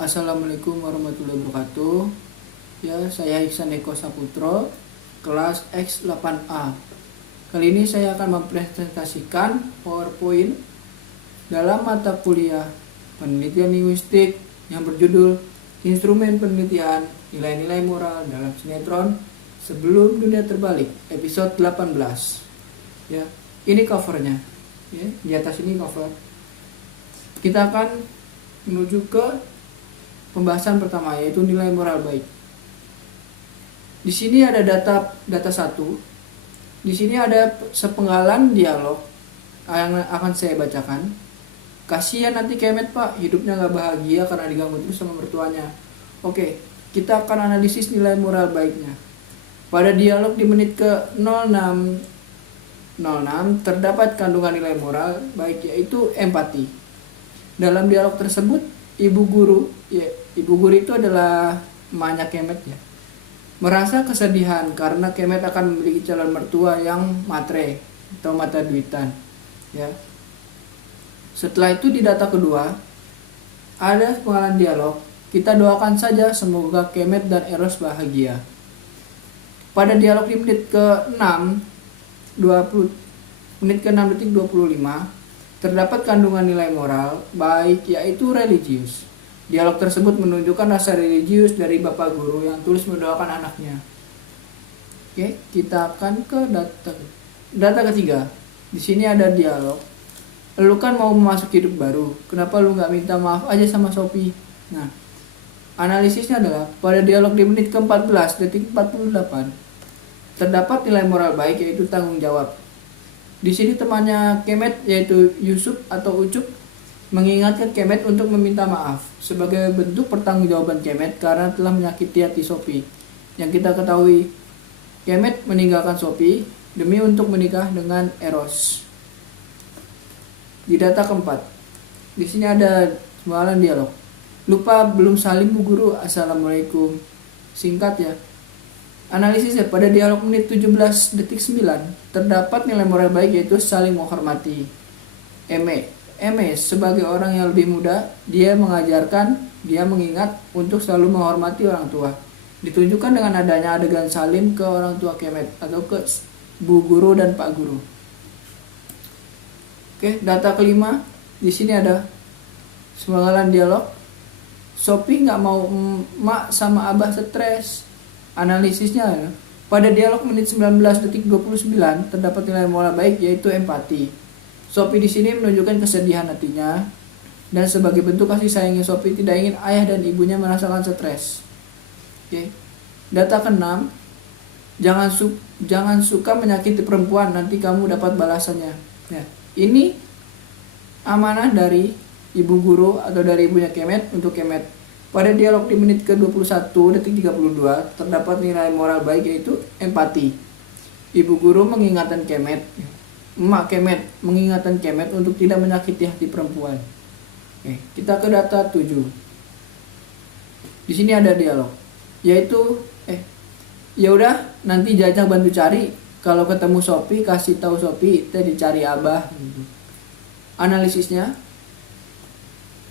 Assalamualaikum warahmatullahi wabarakatuh. Ya, saya Iksan Eko Saputro, kelas X8A. Kali ini saya akan mempresentasikan PowerPoint dalam mata kuliah penelitian linguistik yang berjudul Instrumen Penelitian Nilai-nilai Moral dalam Sinetron Sebelum Dunia Terbalik, episode 18. Ya, ini covernya. Ya, di atas ini cover. Kita akan menuju ke pembahasan pertama, yaitu nilai moral baik. Di sini ada data 1. Di sini ada sepenggalan dialog yang akan saya bacakan. Kasihan nanti Kemet Pak, hidupnya gak bahagia karena diganggu terus sama mertuanya. Oke, kita akan analisis nilai moral baiknya. Pada dialog di menit ke 06 terdapat kandungan nilai moral baik, yaitu empati. Dalam dialog tersebut, ibu guru itu adalah emaknya Kemet ya, merasa kesedihan karena Kemet akan memiliki calon mertua yang matre atau mata duitan ya. Setelah itu di data kedua ada pengalaman dialog. Kita doakan saja semoga Kemet dan Eros bahagia. Pada dialog di menit ke 6 detik 25 terdapat kandungan nilai moral baik, yaitu religius. Dialog tersebut menunjukkan rasa religius dari bapak guru yang tulus mendoakan anaknya. Oke, kita akan ke data ketiga. Di sini ada dialog. Lu kan mau memasuki hidup baru, kenapa lu nggak minta maaf aja sama Sophie? Nah, analisisnya adalah pada dialog di menit ke-14 detik 48 terdapat nilai moral baik, yaitu tanggung jawab. Di sini temannya Kemet, yaitu Yusuf atau Ucup, mengingatkan Kemet untuk meminta maaf sebagai bentuk pertanggungjawaban Kemet karena telah menyakiti hati Sophie. Yang kita ketahui, Kemet meninggalkan Sophie demi untuk menikah dengan Eros. Di data keempat, di sini ada penggalan dialog. Lupa belum salim Bu Guru, Assalamualaikum. Singkat ya. Analisisnya pada dialog menit 17 detik 9 terdapat nilai moral baik, yaitu saling menghormati. Eme sebagai orang yang lebih muda, dia mengingat untuk selalu menghormati orang tua. Ditunjukkan dengan adanya adegan salim ke orang tua Kemet atau ke Bu Guru dan Pak Guru. Oke, data kelima. Di sini ada penggalan dialog. Sophie nggak mau emak sama abah stres. Analisisnya ya, pada dialog menit 19 detik 29 terdapat nilai moral baik, yaitu empati. Sophie di sini menunjukkan kesedihan hatinya dan sebagai bentuk kasih sayangnya Sophie tidak ingin ayah dan ibunya merasakan stres. Oke. Data ke-6, jangan suka menyakiti perempuan, nanti kamu dapat balasannya. Ya, ini amanah dari ibu guru atau dari ibunya Kemet untuk Kemet. Pada dialog di menit ke-21 detik 32 terdapat nilai moral baik, yaitu empati. Ibu guru mengingatkan Kemet, emak Kemet mengingatkan Kemet untuk tidak menyakiti hati perempuan. Oke, kita ke data 7. Di sini ada dialog, yaitu ya udah nanti Jajang bantu cari, kalau ketemu Sophie kasih tahu Sophie tadi cari abah gitu. Analisisnya,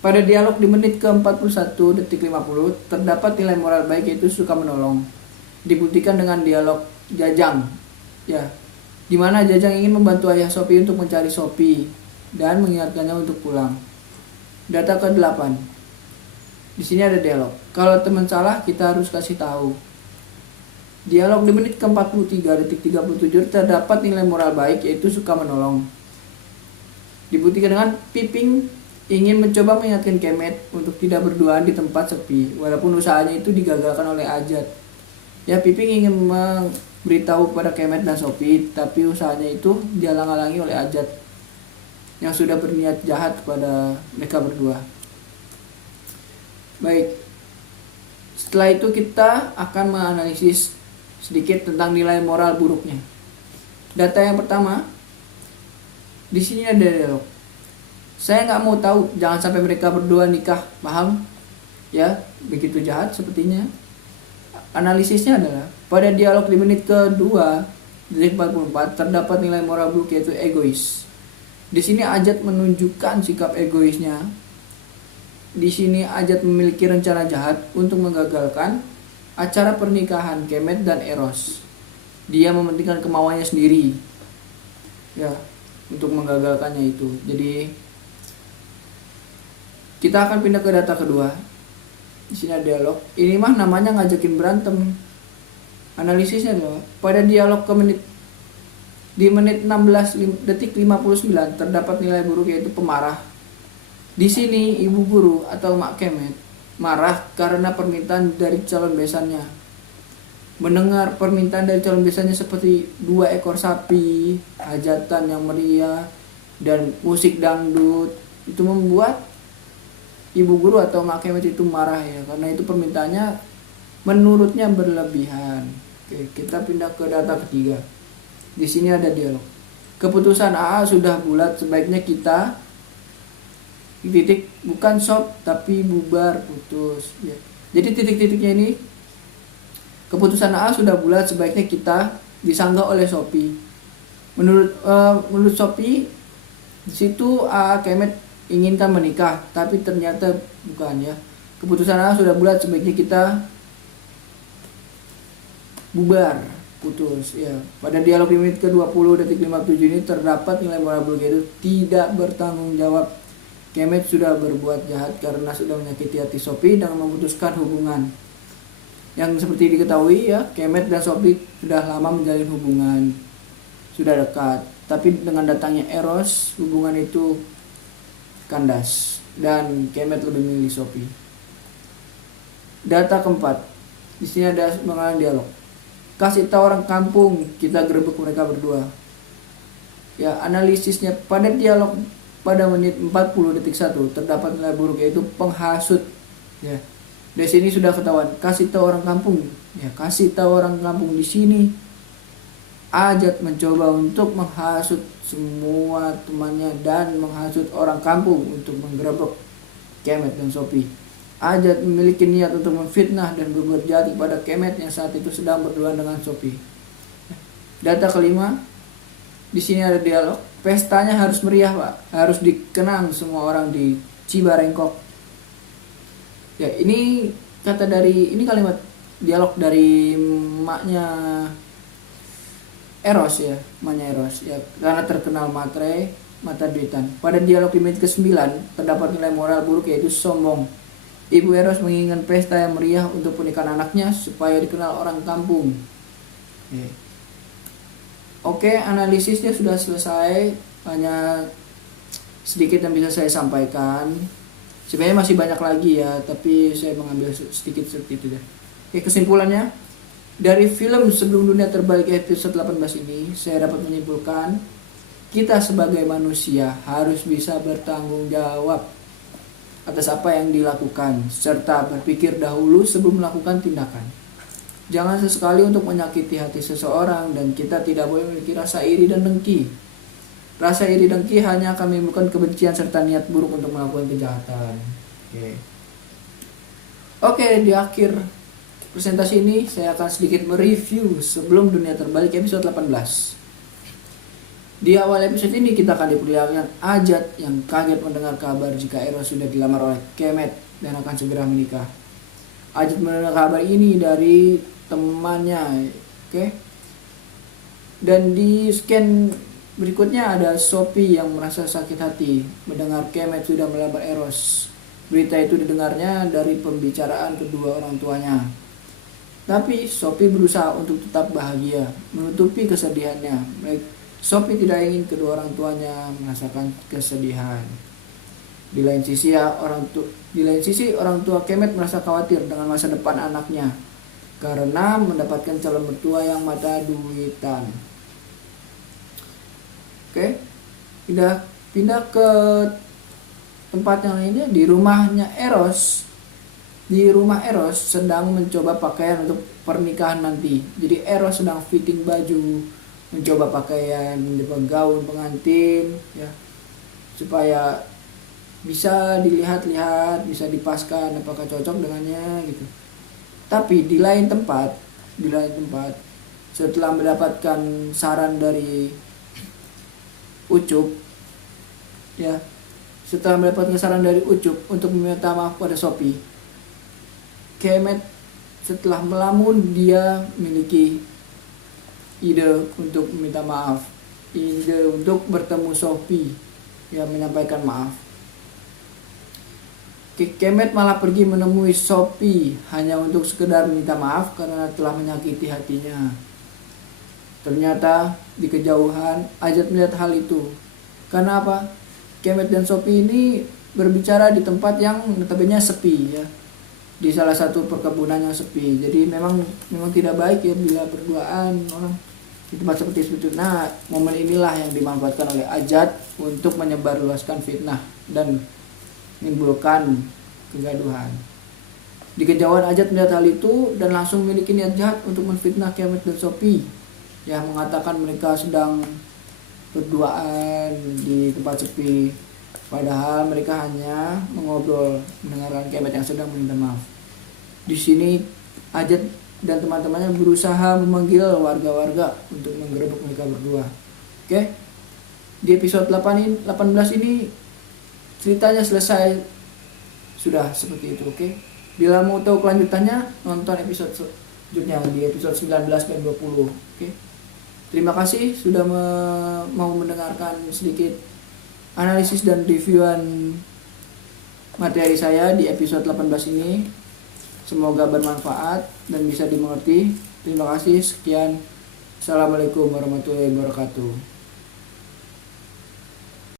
pada dialog di menit ke-41 detik 50 terdapat nilai moral baik, yaitu suka menolong. Dibuktikan dengan dialog Jajang ya, dimana Jajang ingin membantu ayah Sophie untuk mencari Sophie dan mengingatkannya untuk pulang. Data ke-8. Di sini ada dialog. Kalau teman salah kita harus kasih tahu. Dialog di menit ke-43 detik 37 terdapat nilai moral baik, yaitu suka menolong. Dibuktikan dengan Piping ingin mencoba mengingatkan Kemet untuk tidak berduaan di tempat sepi, walaupun usahanya itu digagalkan oleh Ajat. Ya, Piping ingin memberitahu kepada Kemet dan Sophie, tapi usahanya itu dihalang-halangi oleh Ajat yang sudah berniat jahat kepada mereka berdua. Baik, setelah itu kita akan menganalisis sedikit tentang nilai moral buruknya. Data yang pertama, di sini ada dialog. Saya nggak mau tahu, jangan sampai mereka berdua nikah, paham? Ya, begitu jahat sepertinya. Analisisnya adalah pada dialog di menit kedua detik 44 terdapat nilai moral buruk, yaitu egois. Di sini Ajat menunjukkan sikap egoisnya di sini Ajat memiliki rencana jahat untuk menggagalkan acara pernikahan Kemet dan Eros. Dia mementingkan kemauannya sendiri, ya, untuk menggagalkannya itu. Jadi kita akan pindah ke data kedua. Di sini ada dialog. Ini mah namanya ngajakin berantem. Analisisnya adalah pada dialog di menit 16 detik 59 terdapat nilai buruk yaitu pemarah. Di sini ibu guru atau Mak Kemet marah karena permintaan dari calon besannya. Mendengar permintaan dari calon besannya seperti 2 ekor sapi, hajatan yang meriah, dan musik dangdut, itu membuat ibu guru atau Mak Kemet itu marah ya, karena itu permintaannya menurutnya berlebihan. Oke, kita pindah ke data ketiga. Di sini ada dialog. Keputusan AA sudah bulat, sebaiknya kita titik bukan shop tapi bubar, putus ya. Jadi titik-titiknya ini, keputusan AA sudah bulat, sebaiknya kita disanggah oleh Shopee. Menurut Shopee, di situ AA Kemet inginkan menikah, tapi ternyata bukan ya. Keputusan AA sudah bulat, sebaiknya kita bubar, putus ya. Pada dialog di menit ke-20 detik 57 ini terdapat nilai moral buruk yaitu tidak bertanggung jawab. Kemet sudah berbuat jahat karena sudah menyakiti hati Shopee dengan memutuskan hubungan. Yang seperti diketahui ya, Kemet dan Shopee sudah lama menjalin hubungan, sudah dekat. Tapi dengan datangnya Eros, hubungan itu kandas dan Kemet lebih memilih Shopee. Data keempat, di sini ada mengalami dialog. Kasih tahu orang kampung, kita gerebek mereka berdua. Ya, analisisnya pada dialog pada menit 40 detik 1 terdapat nilai buruk yaitu penghasut ya. Di sini sudah ketahuan, kasih tahu orang kampung ya, kasih tahu orang kampung. Di sini Ajat mencoba untuk menghasut semua temannya dan menghasut orang kampung untuk menggerebek Kemet dan Shopee. Ajat memiliki niat untuk memfitnah dan berbuat jahat kepada Kemet yang saat itu sedang berduaan dengan Shopee. Data kelima, di sini ada dialog. Pestanya harus meriah, Pak. Harus dikenang semua orang di Cibarengkok. Ya, ini kalimat dialog dari maknya Eros ya, maknya Eros ya, karena terkenal mata duitan. Pada dialog di menit ke-9 terdapat nilai moral buruk yaitu sombong. Ibu Eros menginginkan pesta yang meriah untuk pernikahan anaknya supaya dikenal orang kampung. Oke, analisisnya sudah selesai, hanya sedikit yang bisa saya sampaikan. Sebenarnya masih banyak lagi ya, tapi saya mengambil sedikit seperti itu deh. Oke, kesimpulannya, dari film Sebelum Dunia Terbalik episode 18 ini, saya dapat menyimpulkan kita sebagai manusia harus bisa bertanggung jawab atas apa yang dilakukan, serta berpikir dahulu sebelum melakukan tindakan. Jangan sesekali untuk menyakiti hati seseorang, dan kita tidak boleh memiliki rasa iri dan dengki. Rasa iri dan dengki hanya akan menimbulkan kebencian serta niat buruk untuk melakukan kejahatan. Oke, di akhir presentasi ini saya akan sedikit mereview Sebelum Dunia Terbalik episode 18. Di awal episode ini kita akan diperlihatkan Ajat yang kaget mendengar kabar jika Eros sudah dilamar oleh Kemet dan akan segera menikah. Ajat mendengar kabar ini dari temannya, oke. Dan di scan berikutnya ada Shopee yang merasa sakit hati mendengar Kemet sudah melamar Eros. Berita itu didengarnya dari pembicaraan kedua orang tuanya. Tapi Shopee berusaha untuk tetap bahagia, menutupi kesedihannya. Shopee tidak ingin kedua orang tuanya merasakan kesedihan. Di lain sisi orang tua Kemet merasa khawatir dengan masa depan anaknya karena mendapatkan calon mertua yang mata duitan. Oke, pindah ke tempat yang lainnya. Di rumahnya Eros. Di rumah Eros sedang mencoba pakaian untuk pernikahan nanti. Jadi Eros sedang fitting baju, mencoba pakaian, gaun pengantin ya, supaya bisa dilihat-lihat, bisa dipaskan apakah cocok dengannya gitu. Tapi di lain tempat, setelah mendapatkan saran dari Ucup ya, Setelah mendapatkan saran dari Ucup untuk meminta maaf pada Sophie, Kemet setelah melamun dia memiliki ide untuk meminta maaf, ide untuk bertemu Sophie yang menyampaikan maaf. Kemet malah pergi menemui Sophie hanya untuk sekedar minta maaf karena telah menyakiti hatinya. Ternyata di kejauhan Ajat melihat hal itu. Karena apa? Kemet dan Sophie ini berbicara di tempat yang notabene sepi ya, di salah satu perkebunan yang sepi. Jadi memang tidak baik ya bila berduaan orang di tempat seperti itu. Nah, momen inilah yang dimanfaatkan oleh Ajat untuk menyebarluaskan fitnah dan menimbulkan kegaduhan. Di kejauhan Ajat melihat hal itu dan langsung memiliki niat jahat untuk menfitnah Kemet dan Sophie yang mengatakan mereka sedang berduaan di tempat sepi, padahal mereka hanya mengobrol mendengarkan Kemet yang sedang meminta maaf. Di sini Ajat dan teman-temannya berusaha memanggil warga-warga untuk menggerebek mereka berdua. Oke. Di episode 18 ini ceritanya selesai sudah seperti itu, oke. Bila mau tahu kelanjutannya, nonton episode selanjutnya di episode 19 dan 20, oke. Terima kasih sudah mau mendengarkan sedikit analisis dan reviewan materi saya di episode 18 ini. Semoga bermanfaat dan bisa dimengerti. Terima kasih, sekian. Assalamualaikum warahmatullahi wabarakatuh.